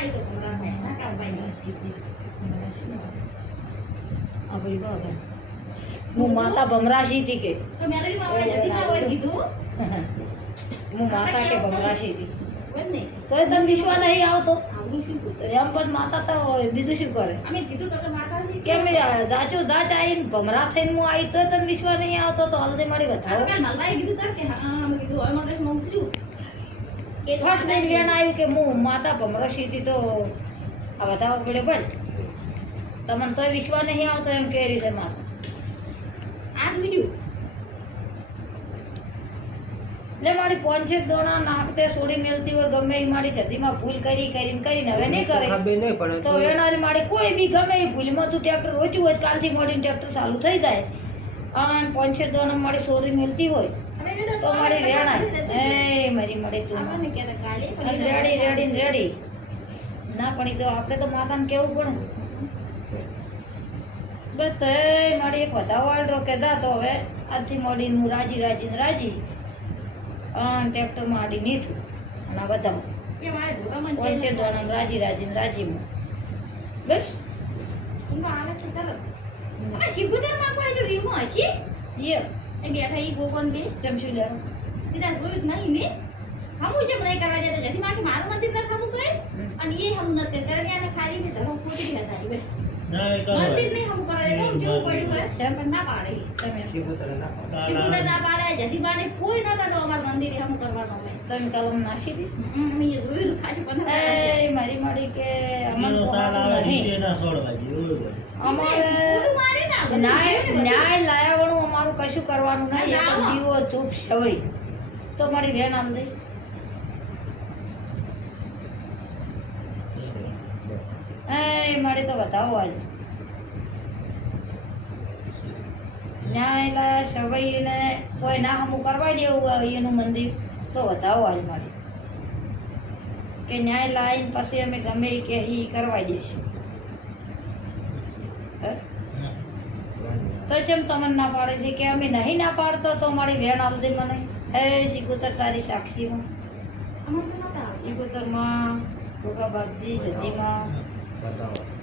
आई तो हमरा भाई ना का भाई अब ये बात है मु माता भमराशी थी के तो मेरे भी मामा जति ना होय कीधु मु माता के भमराशी थी वने तो तन विश्वास नहीं आओ तो आवુ શું એમ પણ માતા તો બીજું શું કરે અમે કીધું તો માતાજી કેમ જાચો જાચ આઈને ભમરા થઈને હું આવી તો તને વિશ્વાસ નહીં આવતો તો હલ્દી મારી બતાવો કાલ મલવાઈ કીધું તા કે હા અમે કીધું હવે મગજ માં ઉતર્યું કે ફટ દઈને વેણ આવ્યું કે હું માતા ભમરાશી હતી તો આ બતાવો પડે પણ તમને તોય વિશ્વાસ નહીં આવતો એમ કે રીતે માતા આજ વિડિયો એટલે મારી પોંચેક દોણા નાખતે છોડી મેલતી હોય ગમે એ મારી જતીમાં ભૂલ કરીને હવે નહીં કરે તો વેણારી મારી કોઈ બી ગમે એ ભૂલમાં તું ટ્રેક્ટર ઓછું હોય કાલથી મોડીને ટ્રેક્ટર ચાલુ થઈ જાય અને પોંચેક દોણા મારી છોડી મેલતી હોય તો મારી વેણાય એ મારી મળી તું આપણને કે કાલે રેડી ના પણ તો આપણે તો માતાને કેવું પડે બસ તો એ મારી એક વધાવાળ રોકે દા તો હવે આજથી મોડીને હું રાજી ટ્રેક્ટર માં આડી નીથું અને આ બધામાં કે મારે ધોરામાં પોંચે દોણા રાજીમાં બસ ઊંઘ આવે છે તરત અમે શિબુદર માં કોઈ જો રીમો હશે યે એ બેઠા ઈ ગોગન બે ચમચું લે દીદા જોયું જ નહીં ને હમું જેમ નહીં કરવા જતા જતી માથી મારું મંદિર ન થવું તો અને એ હમ ન તે કરે અમે ખાલી ને ધરો ખોટી હતા બસ ના એ મંદિર નહીં હમ કરે કેમ જેવું પડ્યું હોય તેમ પણ ના પાડે તમે શિબુદર ના પાડે જતી બાને કોઈ નતા તો અમાર મંદિર હમ કરવાનો અમે તમે કલમ નાખી દી અમે એ જોયું ખાલી પણ એ મારી મળી કે અમન ઈનો તાલ આવે નહીં નીચે ના છોડવા જોઈએ અમારે બધું મારે ના ન્યાય લાયાવણું અમારું કશું કરવાનું નહીં એક જ દીવો ચૂપ સવઈ તો મારી વેણ આમ દઈ એ મારી તો બતાવો આજ ન્યાય લાયા સવઈ ને કોઈ ના હમું કરવા જેવું હોય એનું મંદિર તો બતાવો આજ મારી કે ન્યાય લાઈને પછી અમે ગમે એ કે ઈ કરવા દઈશું તો જેમ તમને ના પાડે છે કે અમે નહીં ના પાડતો તો મારી વેણ આલ દે મને એ શીકુતર તારી સાક્ષીમાં અમાર તો નતા શીકુતરમાં ભોગા બાપજી જતીમાં બતાવો